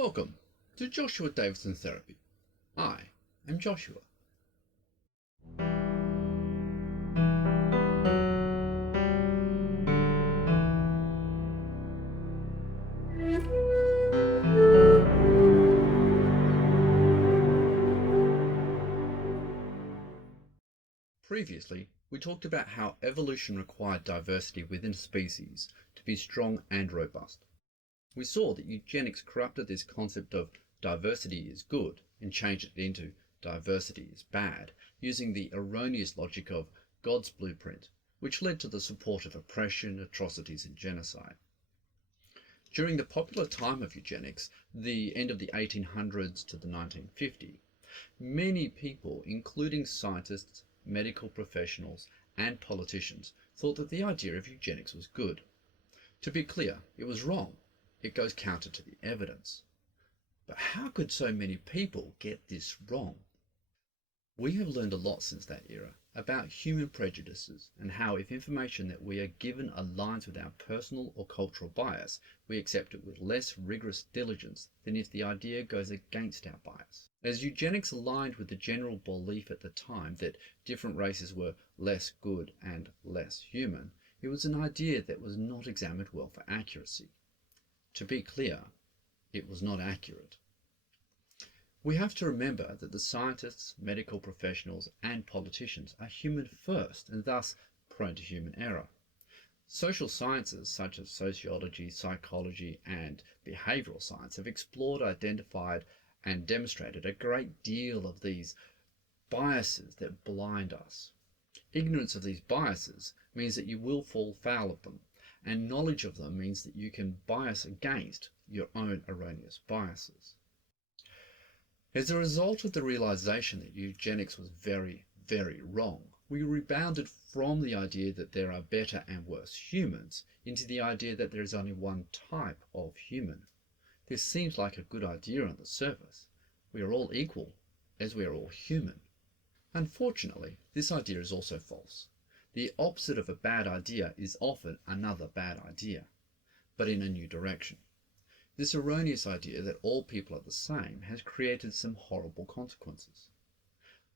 Welcome to Joshua Davidson Therapy. I am Joshua. Previously, we talked about how evolution required diversity within a species to be strong and robust. We saw that eugenics corrupted this concept of diversity is good and changed it into diversity is bad, using the erroneous logic of God's blueprint, which led to the support of oppression, atrocities, and genocide. During the popular time of eugenics, the end of the 1800s to the 1950s, many people, including scientists, medical professionals, and politicians, thought that the idea of eugenics was good. To be clear, it was wrong. It goes counter to the evidence. But how could so many people get this wrong? We have learned a lot since that era about human prejudices and how if information that we are given aligns with our personal or cultural bias, we accept it with less rigorous diligence than if the idea goes against our bias. As eugenics aligned with the general belief at the time that different races were less good and less human, it was an idea that was not examined well for accuracy. To be clear, it was not accurate. We have to remember that the scientists, medical professionals, and politicians are human first and thus prone to human error. Social sciences such as sociology, psychology, and behavioral science have explored, identified, and demonstrated a great deal of these biases that blind us. Ignorance of these biases means that you will fall foul of them, and knowledge of them means that you can bias against your own erroneous biases. As a result of the realization that eugenics was very, very wrong, we rebounded from the idea that there are better and worse humans into the idea that there is only one type of human. This seems like a good idea on the surface. We are all equal, as we are all human. Unfortunately, this idea is also false. The opposite of a bad idea is often another bad idea, but in a new direction. This erroneous idea that all people are the same has created some horrible consequences.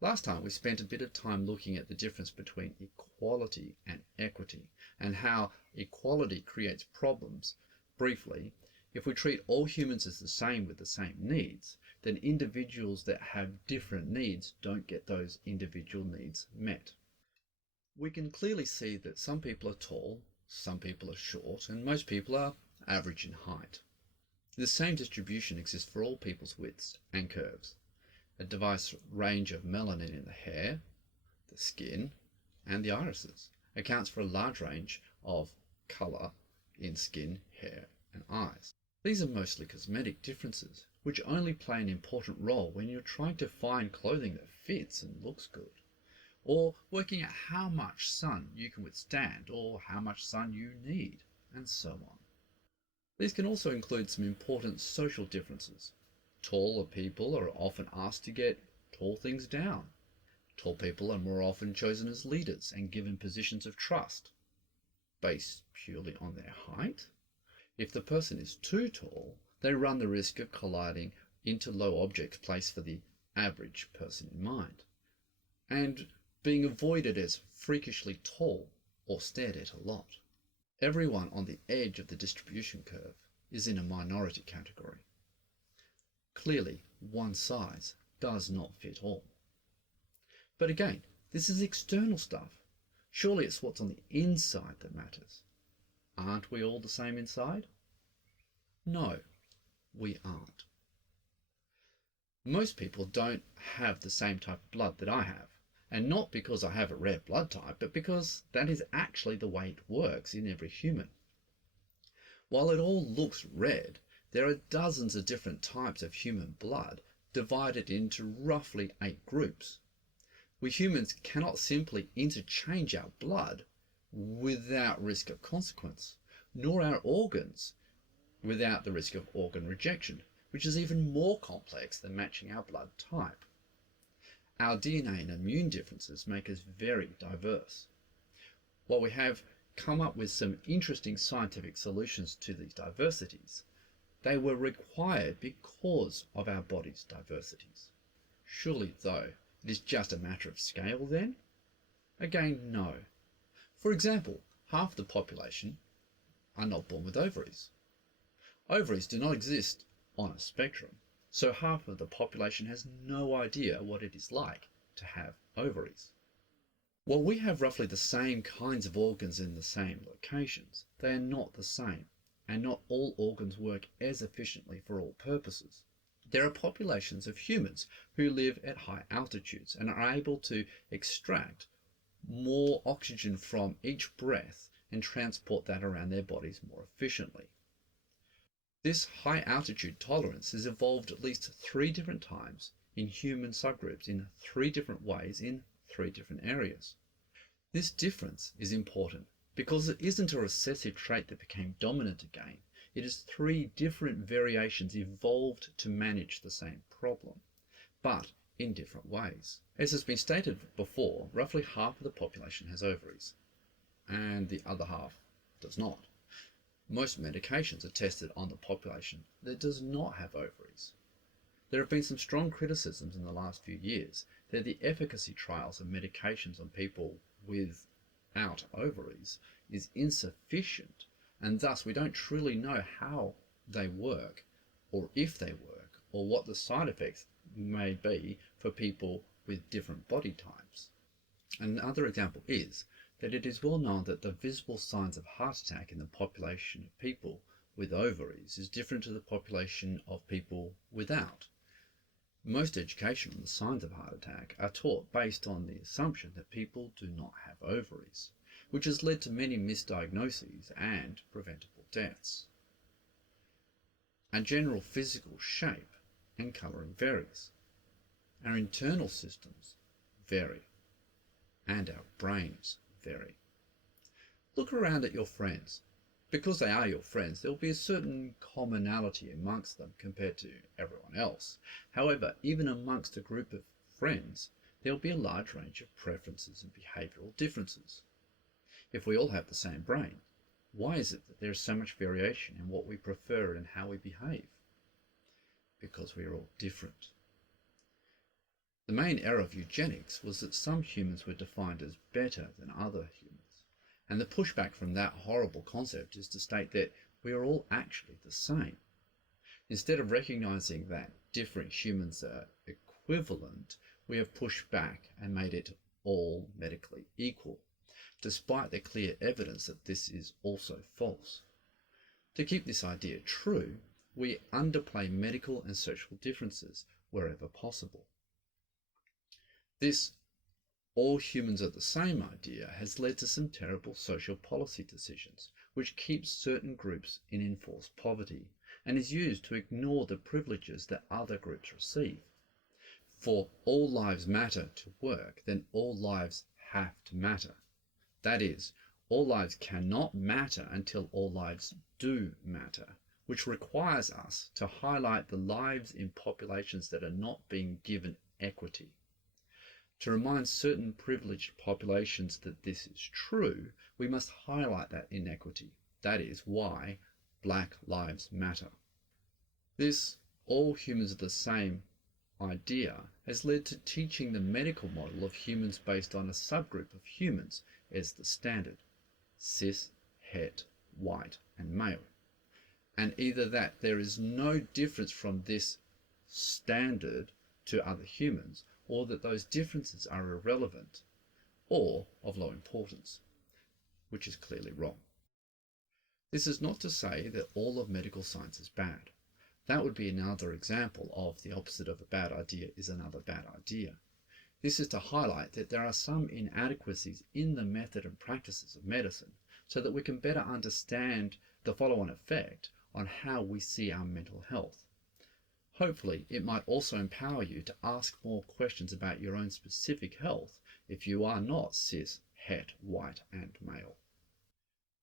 Last time we spent a bit of time looking at the difference between equality and equity, and how equality creates problems. Briefly, if we treat all humans as the same with the same needs, then individuals that have different needs don't get those individual needs met. We can clearly see that some people are tall, some people are short, and most people are average in height. The same distribution exists for all people's widths and curves. A diverse range of melanin in the hair, the skin, and the irises accounts for a large range of colour in skin, hair, and eyes. These are mostly cosmetic differences, which only play an important role when you're trying to find clothing that fits and looks good, or working out how much sun you can withstand or how much sun you need, and so on. These can also include some important social differences. Taller people are often asked to get tall things down. Tall people are more often chosen as leaders and given positions of trust, based purely on their height. If the person is too tall, they run the risk of colliding into low objects placed for the average person in mind, and being avoided as freakishly tall or stared at a lot. Everyone on the edge of the distribution curve is in a minority category. Clearly, one size does not fit all. But again, this is external stuff. Surely it's what's on the inside that matters. Aren't we all the same inside? No, we aren't. Most people don't have the same type of blood that I have. And not because I have a rare blood type, but because that is actually the way it works in every human. While it all looks red, there are dozens of different types of human blood divided into roughly 8 groups. We humans cannot simply interchange our blood without risk of consequence, nor our organs without the risk of organ rejection, which is even more complex than matching our blood type. Our DNA and immune differences make us very diverse. While we have come up with some interesting scientific solutions to these diversities, They were required because of our body's diversities. Surely, though, it is just a matter of scale then? Again, no. For example, half the population are not born with ovaries. Ovaries do not exist on a spectrum, so half of the population has no idea what it is like to have ovaries. While we have roughly the same kinds of organs in the same locations, they are not the same, and not all organs work as efficiently for all purposes. There are populations of humans who live at high altitudes and are able to extract more oxygen from each breath and transport that around their bodies more efficiently. This high altitude tolerance has evolved at least 3 different times in human subgroups in 3 different ways in 3 different areas. This difference is important because it isn't a recessive trait that became dominant again. It is 3 different variations evolved to manage the same problem, but in different ways. As has been stated before, roughly half of the population has ovaries, and the other half does not. Most medications are tested on the population that does not have ovaries. There have been some strong criticisms in the last few years that the efficacy trials of medications on people without ovaries is insufficient, and thus we don't truly know how they work, or if they work, or what the side effects may be for people with different body types. Another example is that it is well known that the visible signs of heart attack in the population of people with ovaries is different to the population of people without. Most education on the signs of heart attack are taught based on the assumption that people do not have ovaries, which has led to many misdiagnoses and preventable deaths. Our general physical shape and colouring varies. Our internal systems vary, and our brains vary. Look around at your friends. Because they are your friends, there will be a certain commonality amongst them compared to everyone else. However, even amongst a group of friends, there will be a large range of preferences and behavioural differences. If we all have the same brain, why is it that there is so much variation in what we prefer and how we behave? Because we are all different. The main error of eugenics was that some humans were defined as better than other humans. And the pushback from that horrible concept is to state that we are all actually the same. Instead of recognizing that different humans are equivalent, we have pushed back and made it all medically equal, despite the clear evidence that this is also false. To keep this idea true, we underplay medical and social differences wherever possible. This all humans are the same idea has led to some terrible social policy decisions, which keeps certain groups in enforced poverty and is used to ignore the privileges that other groups receive. For all lives matter to work, then all lives have to matter. That is, all lives cannot matter until all lives do matter, which requires us to highlight the lives in populations that are not being given equity. To remind certain privileged populations that this is true, we must highlight that inequity. That is why Black Lives Matter. This all humans are the same idea has led to teaching the medical model of humans based on a subgroup of humans as the standard: cis, het, white, and male. And either that there is no difference from this standard to other humans, or that those differences are irrelevant or of low importance, which is clearly wrong. This is not to say that all of medical science is bad. That would be another example of the opposite of a bad idea is another bad idea. This is to highlight that there are some inadequacies in the method and practices of medicine so that we can better understand the follow-on effect on how we see our mental health. Hopefully, it might also empower you to ask more questions about your own specific health if you are not cis, het, white, and male.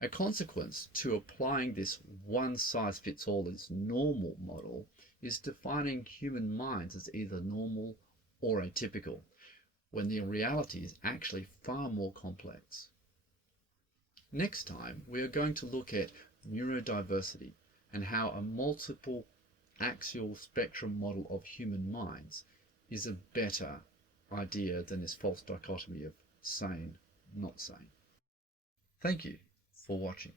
A consequence to applying this one-size-fits-all is normal model is defining human minds as either normal or atypical, when the reality is actually far more complex. Next time, we are going to look at neurodiversity and how a multiple axial spectrum model of human minds is a better idea than this false dichotomy of sane, not sane. Thank you for watching.